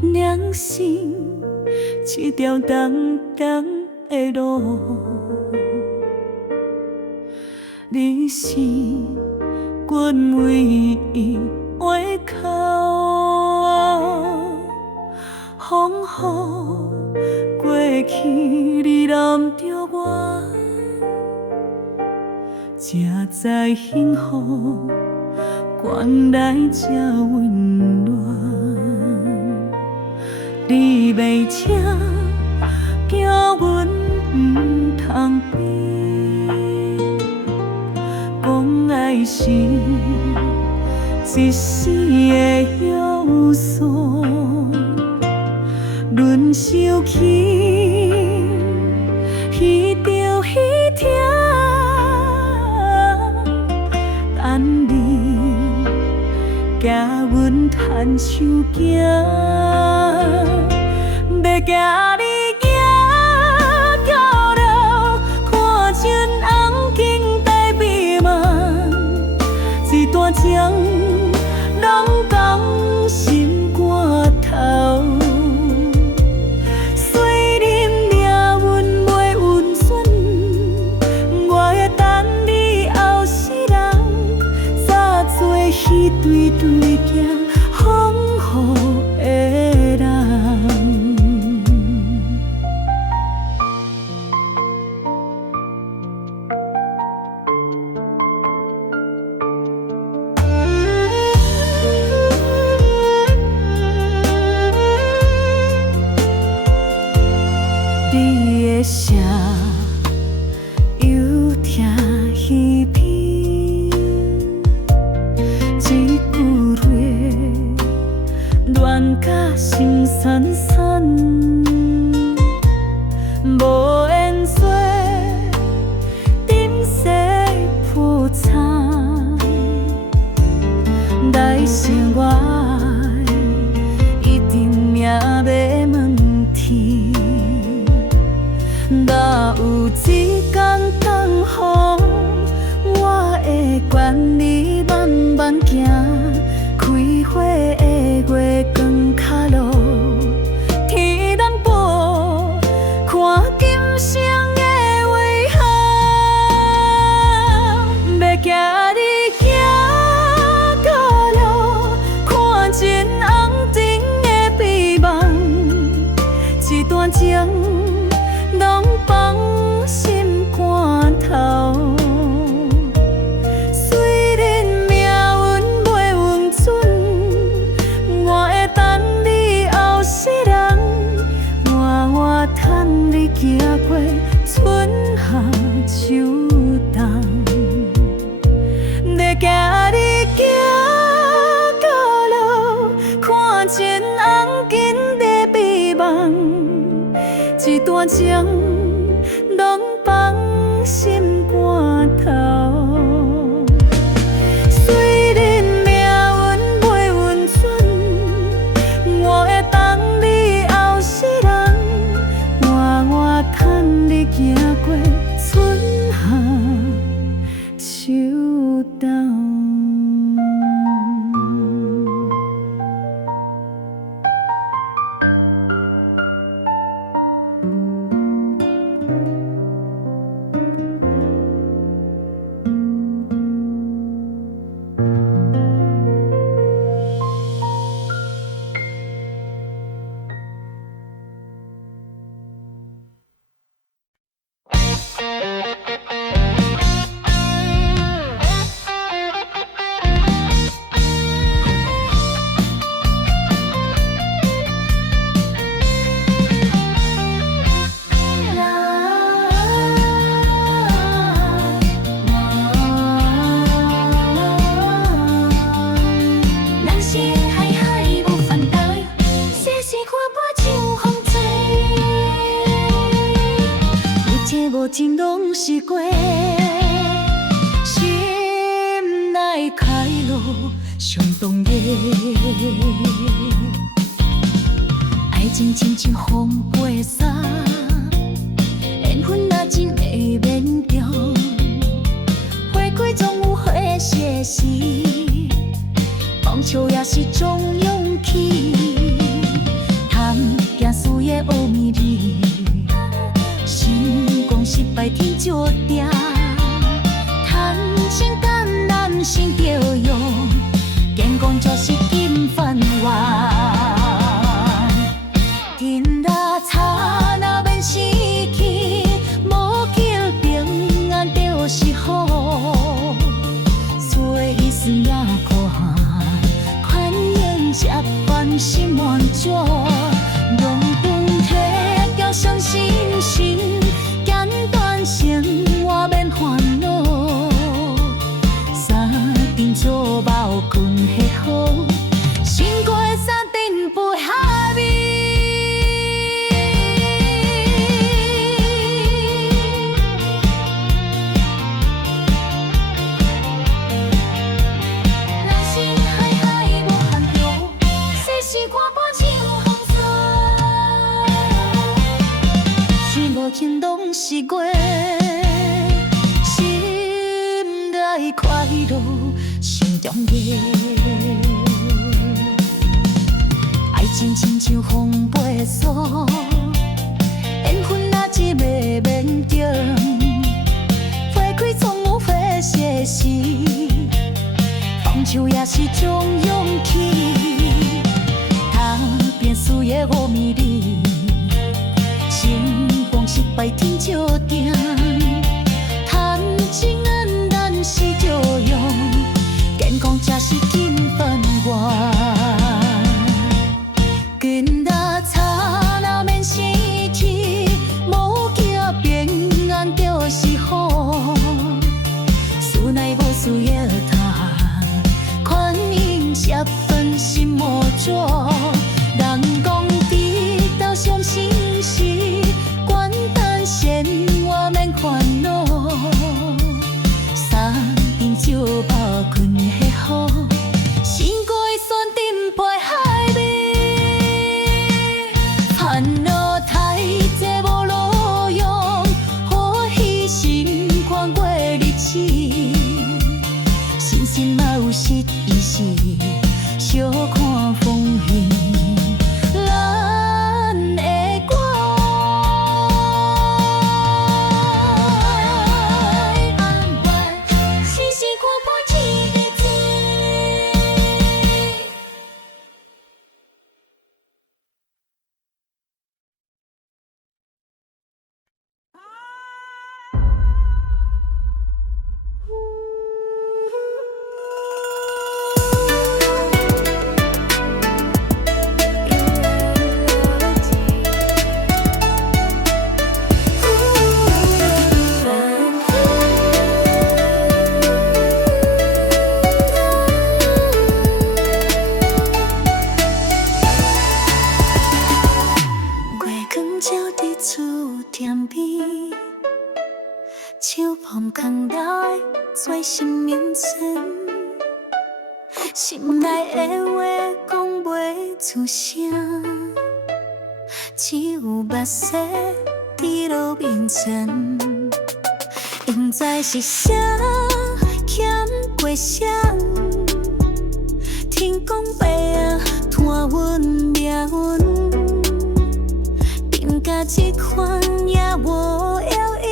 娘心一条重重的路，你是阮唯一依靠。风雨过去，你揽着我，才知幸福原来这温暖。你袂请，叫阮不通变，讲爱是一世的约束，论受气，彼着彼疼，等你甲阮牵手行。要行你行到了，看见红景在美梦，一段情拢放心肝头。虽然命运袂温顺，我会等你后世人，早做彼对对行，丰富的人。声又听稀微，一句话乱甲心酸酸，无缘做今世破产，来生我一定命要问天。若有一天当予我会愿你慢慢行，开花的月光脚路，天咱保，看今生的遗憾。要行你行到路，看见红尘的美梦，一段情。拢放心肝头，虽然命运袂温顺，我会等你后世人，换我趁你行过春夏秋冬。要行你行到路，看见红巾的美梦，一段情。拢放心肝头，虽然命运袂温顺，我会等你后世人，换我趁你行过春夏秋冬。无情拢是过，心内开路上当夜。情亲像风飞沙，缘分若真会绵长，花开总有花谢时，风笑也是种勇气。谈行事的乌咪里，成功失败天注定，谈情感难心着用，健康才是金饭碗。天若差若免失去，无求平安就是好。随时也看，款用吃饭心满足，用饭摕叫上心心，简单生活免烦恼。三顿做饱困翕好，辛苦的三顿陪海味。轻拢是过，心内快乐心中热。爱情亲像风飞沙，缘分若一袂绵长，花开总有花谢时，放手也是种勇气。踏遍事业无迷离。失败天注定，谈情难难是着用，健康才是金饭碗。今仔差若免失去，无惊平安就是好。厝内无需要谈，款用吃饭心无足。人讲直到伤心时。生活免烦恼，三顿酒饱困翕好，辛苦的酸甜配海味，烦恼太济无路用，欢喜心宽过日子，心心嘛有失意时，小看风云。心面前，心内的话讲袂出声，只有目屎滴落面前。不知是啥欠过谁，天公伯啊，拖阮命运，变甲这款也无要紧。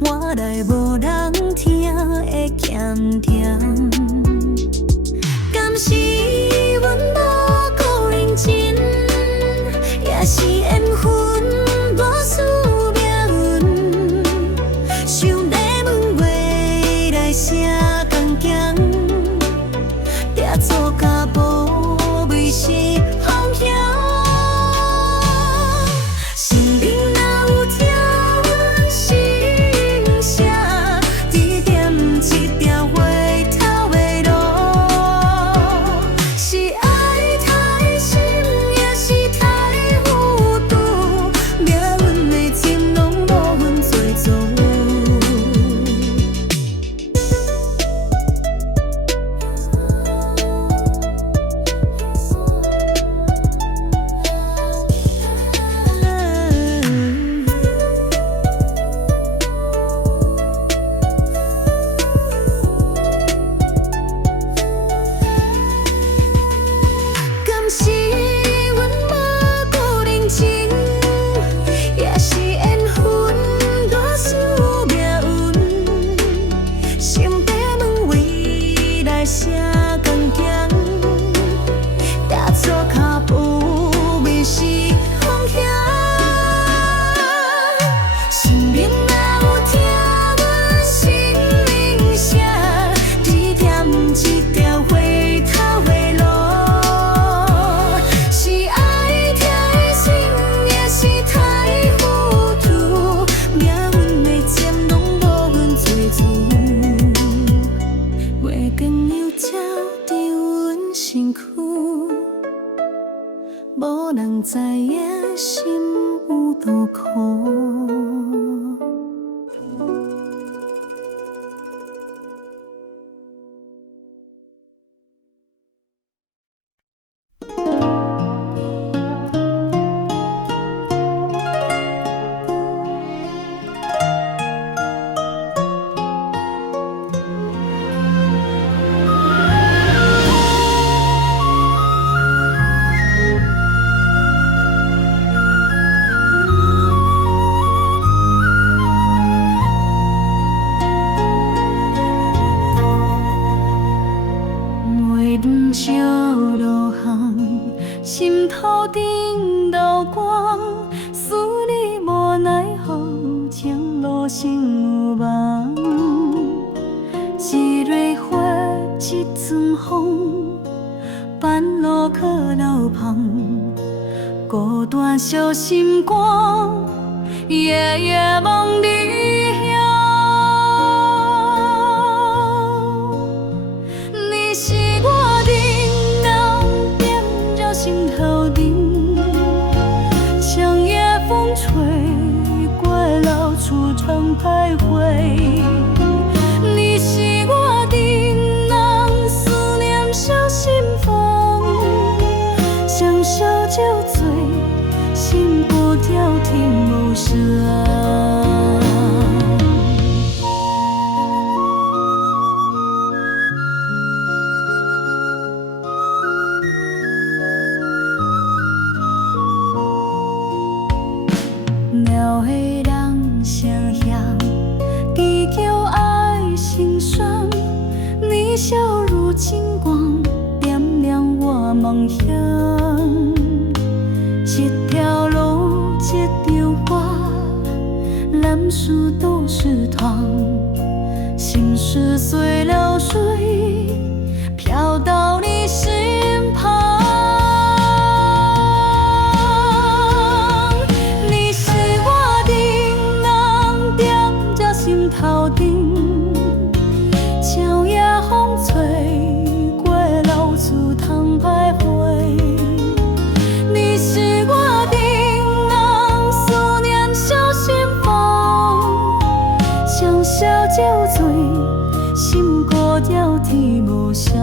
我来无人听会咸甜，敢是阮无够认真，也是缘分无输命运。想要问未来啥工强，抓做甲无味是风险。无人知影心有多苦。心头顶流光，思你无奈何，情路心有梦。一蕊花，一寸风，半路靠路旁，孤单小心肝，夜夜梦你乡。你是我叮当点着心头顶，长夜风吹过老厝常徘徊。你是我叮当思念小心房，相守酒醉，心波跳停无声。鸟的人声响，祈求爱成双。你笑如金光，点亮我梦想。一条路，一张歌，蓝树都是糖，心事随流水，飘到你身旁。头顶，秋夜风吹过老厝通徘徊。你是我叮当思念小心房，相守酒醉，心孤吊天无声。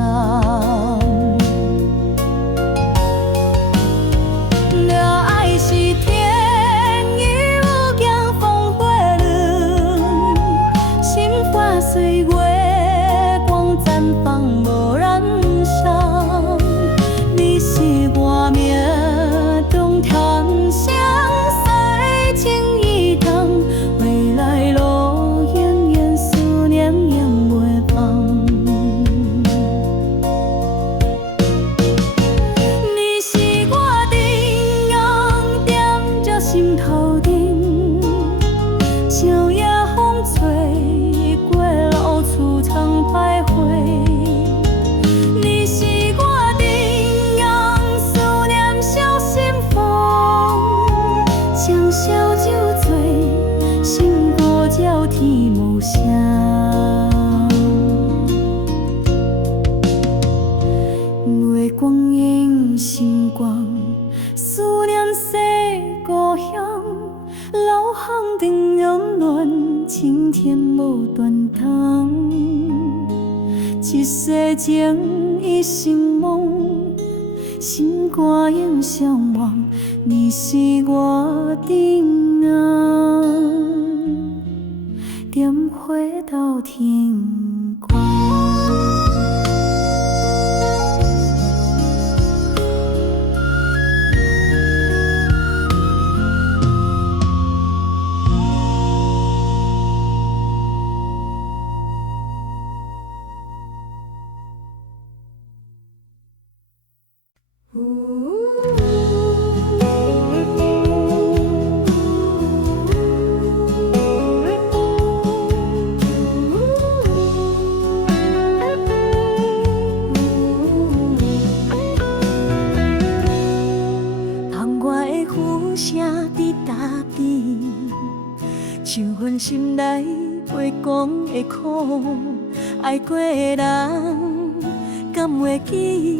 了爱是天。岁月光绽放无染伤，你是我命中天相随情意长，未来路永远思念永袂放。你是我叮当点着心头顶，秋夜风吹。常徘徊，你是我叮当思念小心房，相守酒醉，心孤照天无声。月光映星光，思念逝故乡，老巷灯温暖，晴天无断肠。一世情，一生梦，心肝永相望。你是我叮当，点火到天光。像阮心内袂讲的苦，爱过的人，敢袂记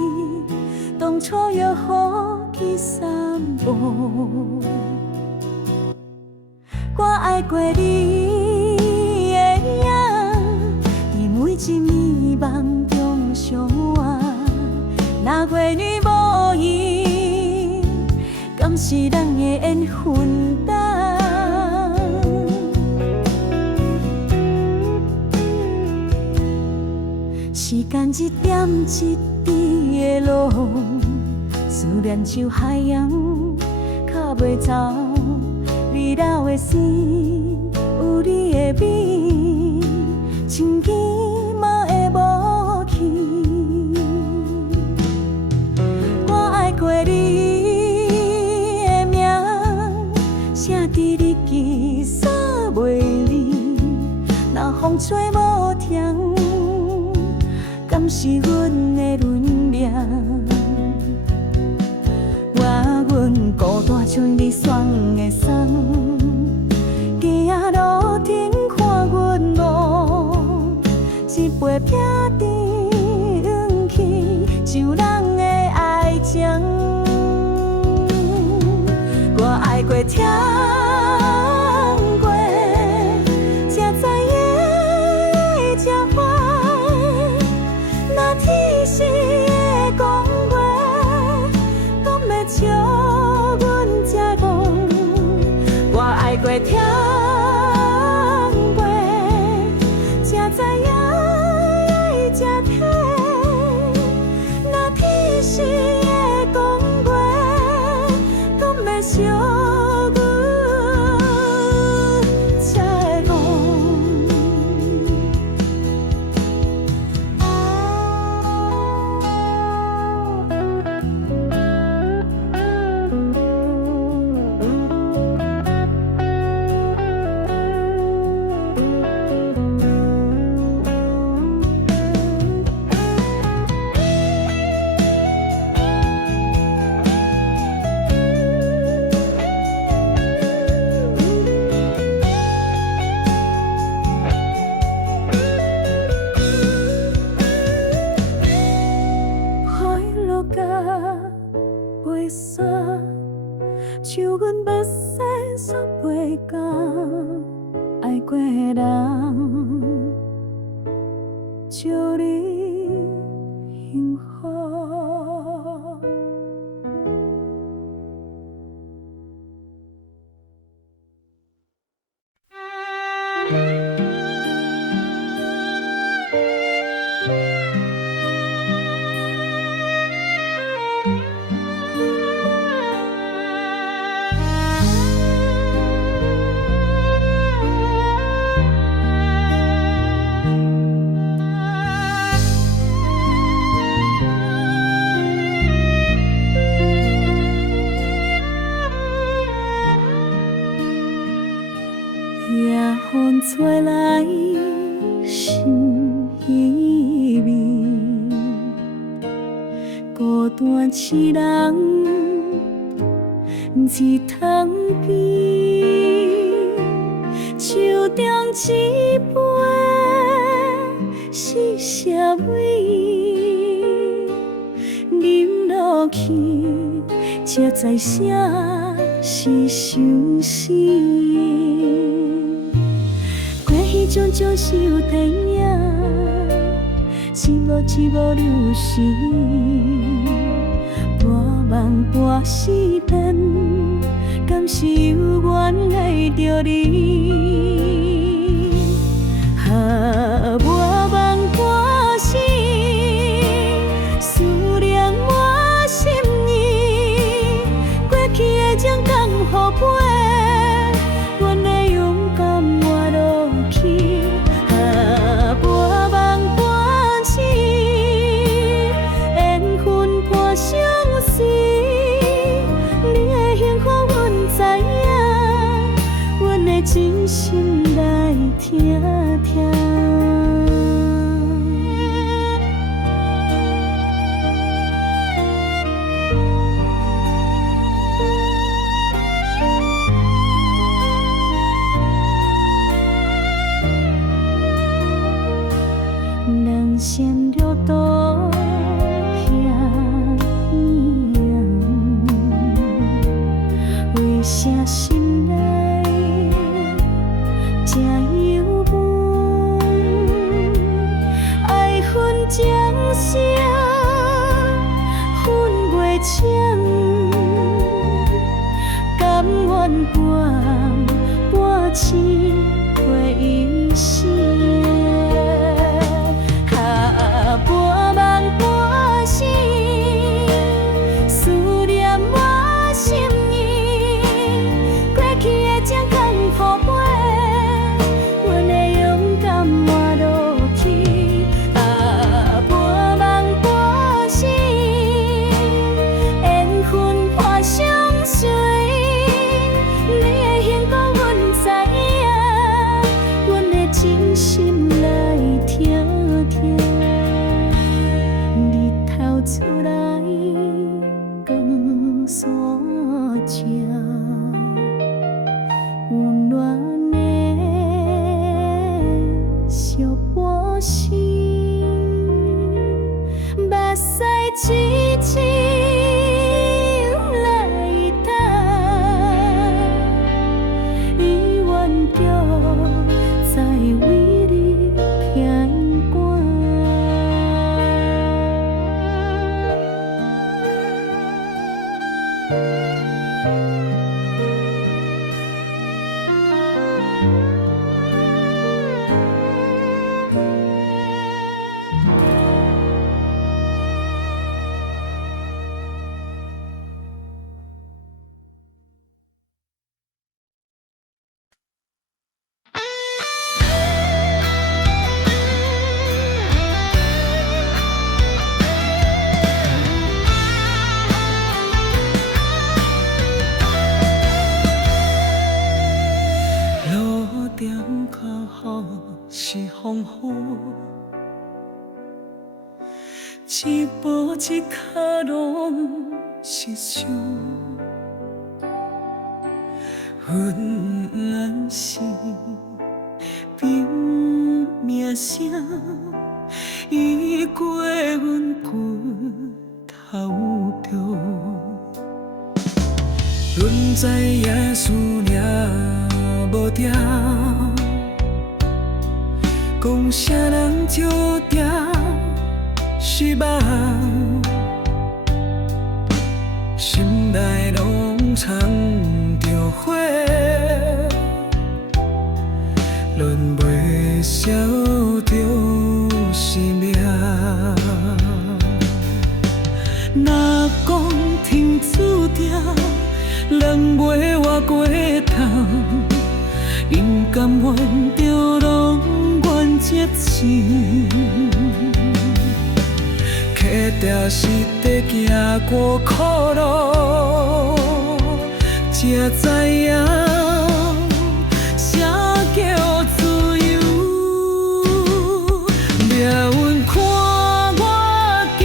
当初约好去散步。我爱过你的影，伫每一暝梦中相偎。若月女无影，敢是咱的缘分重？时间一点一滴的路，思念像海洋，卡袂走。你流的水，有你的美，情意嘛会无去。我爱过你的名，写伫日记扫袂离。若风吹无停，敢是阮的轮命？阮孤单像你霜的伞，行路停看阮路，一杯冰甜涌起，像咱的爱情。我爱过听过，才知影才歹。若天时的讲话，讲要笑阮才戆。我爱过听过，才知影爱才体。若天时的讲话，讲要笑阮才戆。袂散，像阮要生煞袂到，爱过的人，祝你幸福。夜风吹来心稀微，孤单痴人一通悲，手中一杯是涩味，饮落去才知啥是伤心。种种是有电影，一幕一幕流逝，半梦半失恋，敢是有缘爱着你？半梦半醒，思念满心意，过去的情感互陪。真心来听听。人生路途遐声心内正忧闷，爱恨将声分袂清，甘愿半半醒过一生。一步一脚拢是伤，阮是拼命声，已过阮骨头中。阮知影思念无定，讲啥人就定。失望，心内拢藏着火，轮袂消着生命。若讲天注定，人袂活过头，因甘愿着拢愿接受。刻定是在行过苦路，才知影啥叫自由。命运看我行，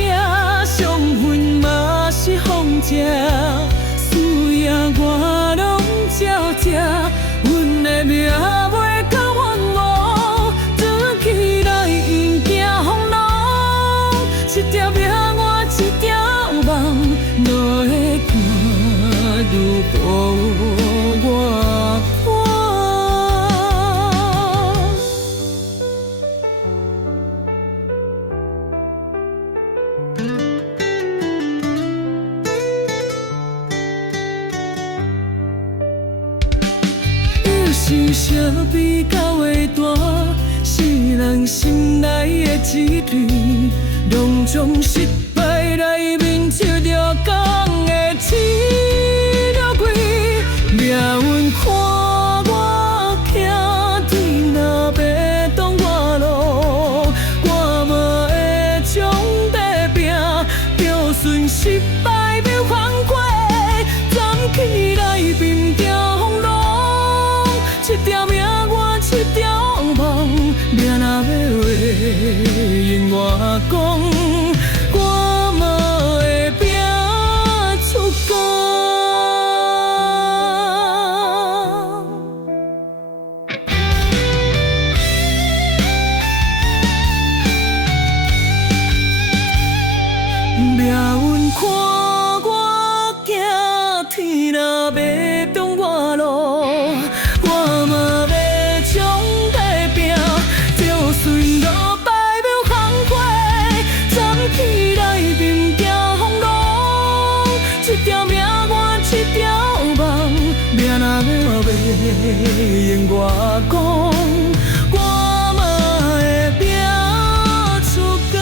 伤痕嘛是风食，需要我拢照吃。阮的命袂到阮无，转起来因行风浪。一条命我一条梦，路的行愈步我宽。有时相比较会大，世人心内的志虑。拢从失败内面抽着讲的刺了开，命运看我行天若要挡我路，我无会将地拼，就算失败要反过，站起来并条风浪，一条命我一条梦，命若要话因我讲。命运看我一条命，我一条梦，命若要卖用我讲，我嘛会拼出工。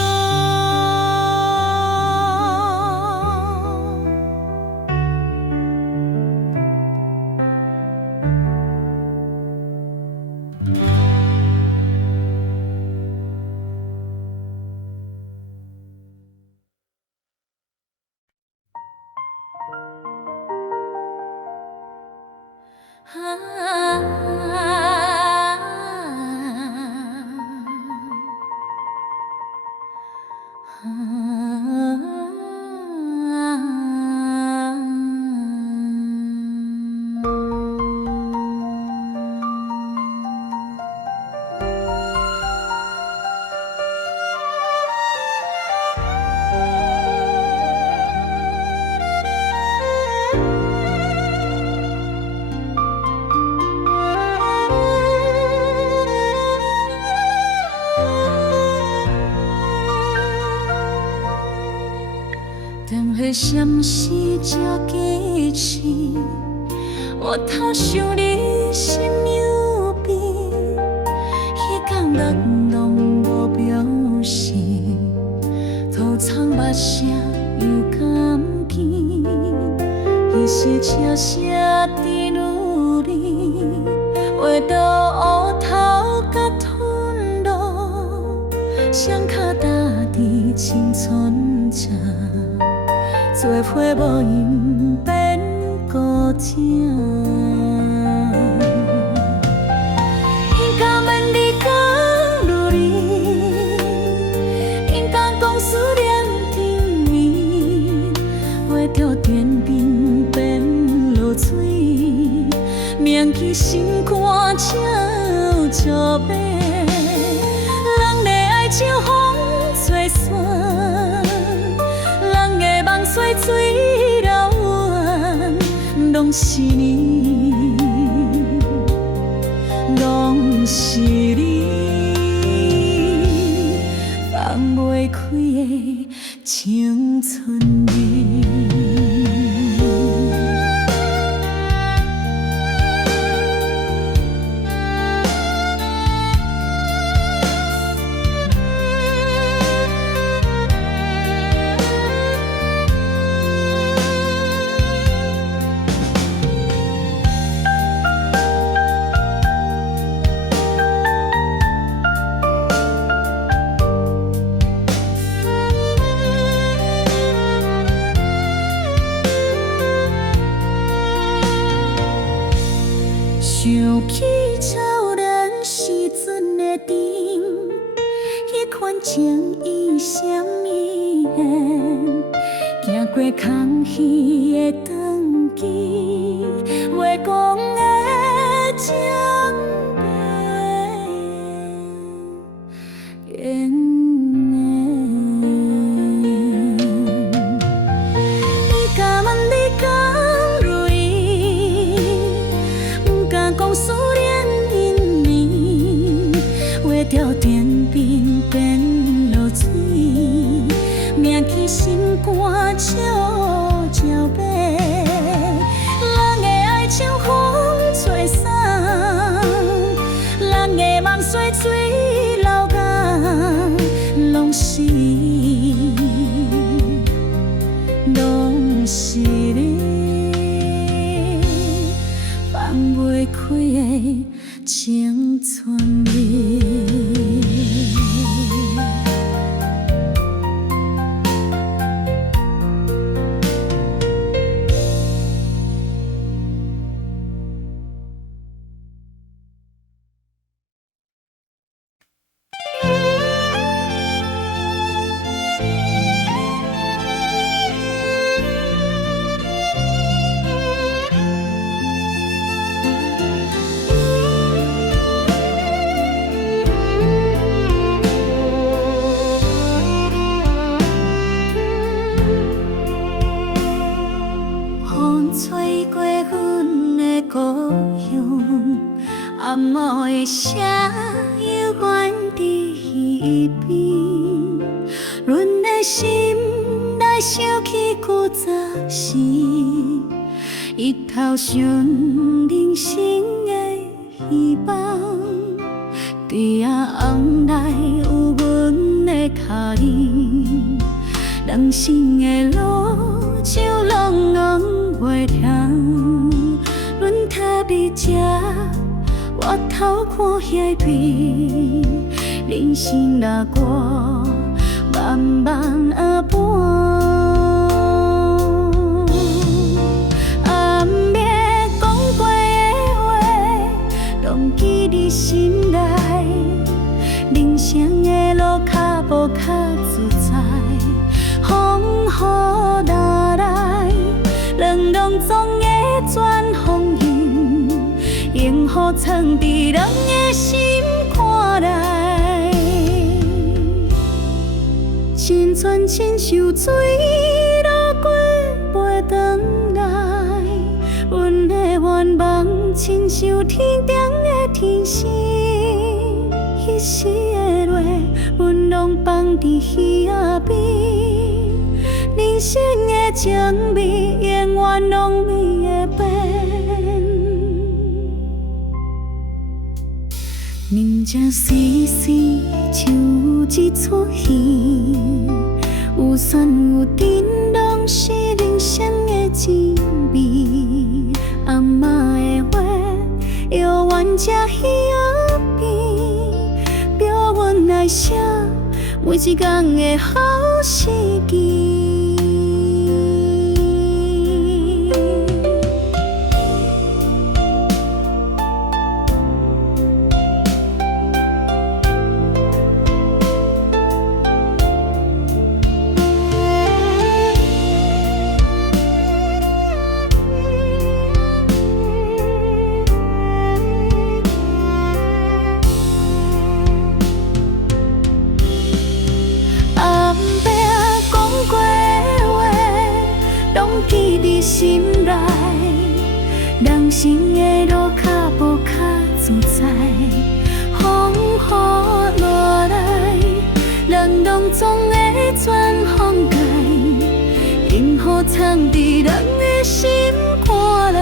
当火闪时才记起，我头想你心有变，彼天目拢无表示，土苍目色又甘甜，彼时车声滴如你，话到乌头甲吞落，双脚踏伫青春车。做伙无因变孤单，因敢问你讲如你，因敢讲思念甜蜜，话着天边变落水，铭记心肝照照白，人的爱像风吹散。水水流远，拢是你，拢是你，放袂开的青春味。想起少年时阵的甜，迄款情意闪依现，行过空虚的长期，月光的江边，延绵。你敢问你讲如意？讲思念因你，话着天边变落水，铭记心肝照照白。人的爱像风吹散，人的梦水水流远，拢是你，拢是你。放袂开的青春味。暗暝的声犹原伫耳边，阮的心内来想起古早时，日头上人生的希望。对啊，红来有阮的脚印，人生的路就拢拢袂停。阮踏入这我头看遐边，人生若过慢慢啊搬。暗暝讲过的话，拢记伫心内。人生的路脚步较自在，风雨打来，两浪总会转风云，萤火藏伫人的心肝内。千泉千手水路过袂转来，阮的愿望亲像天顶的天星。彼时的落，阮拢放伫鱼仔边，人生的情味永远拢美会变。人这世事像一出戏，有酸有甜，拢是人生的滋味。阿嬷的话，遥远这鱼仔边。叫阮来写每一天的好时机。记伫心内，人生的路脚步较自在，风雨落来，人拢总会转风解，萤火藏伫人的心肝内。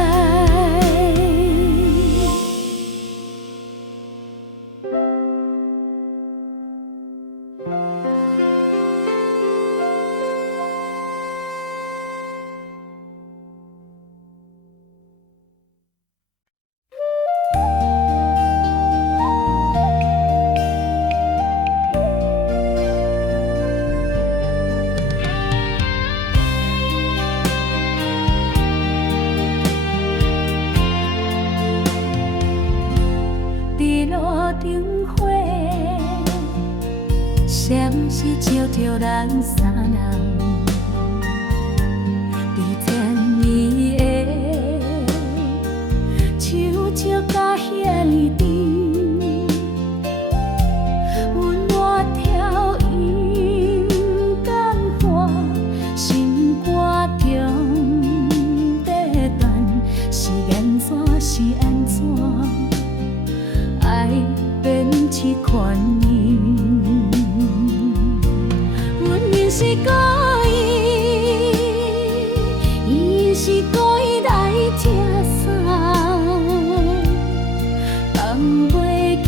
闪是照着咱三人，伫甜蜜的手招甲遐甜，阮我跳音感化，心肝中在等，是安怎是安怎，爱变一款因。是故意，伊是故意来拆散，放袂记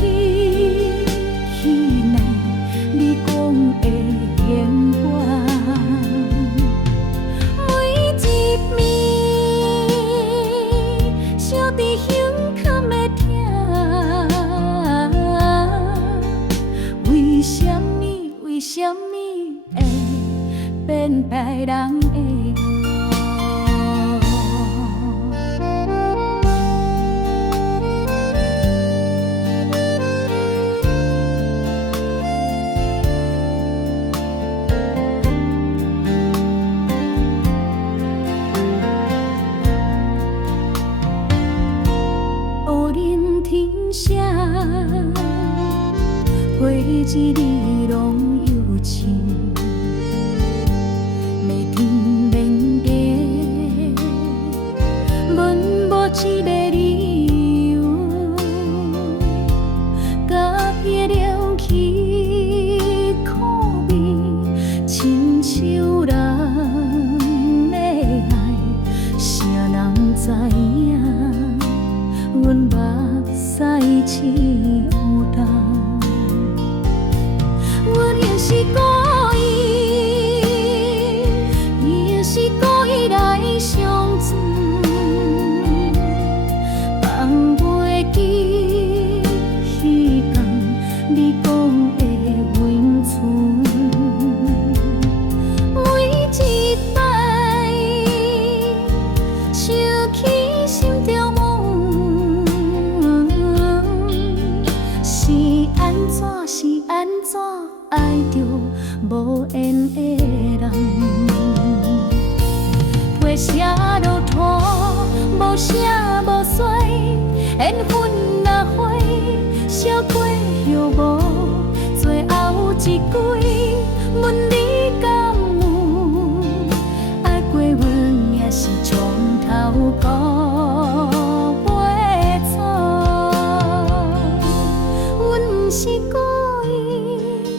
彼内你讲的牵挂，每一暝想伫胸坎的痛，为什么？为什么？变歹人的乌林天下，每一日拢有情。一个理由，甲彼凉气苦味，亲像人。无声无水，缘分若花，烧过又无，最后一季，问你敢有爱过阮，也是从头顾袂错。阮毋是故意，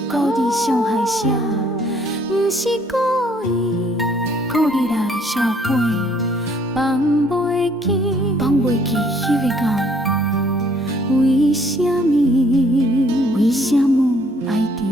故意伤害谁？毋是故意，故意来烧杯，放袂记，迄个暗。为什么爱着？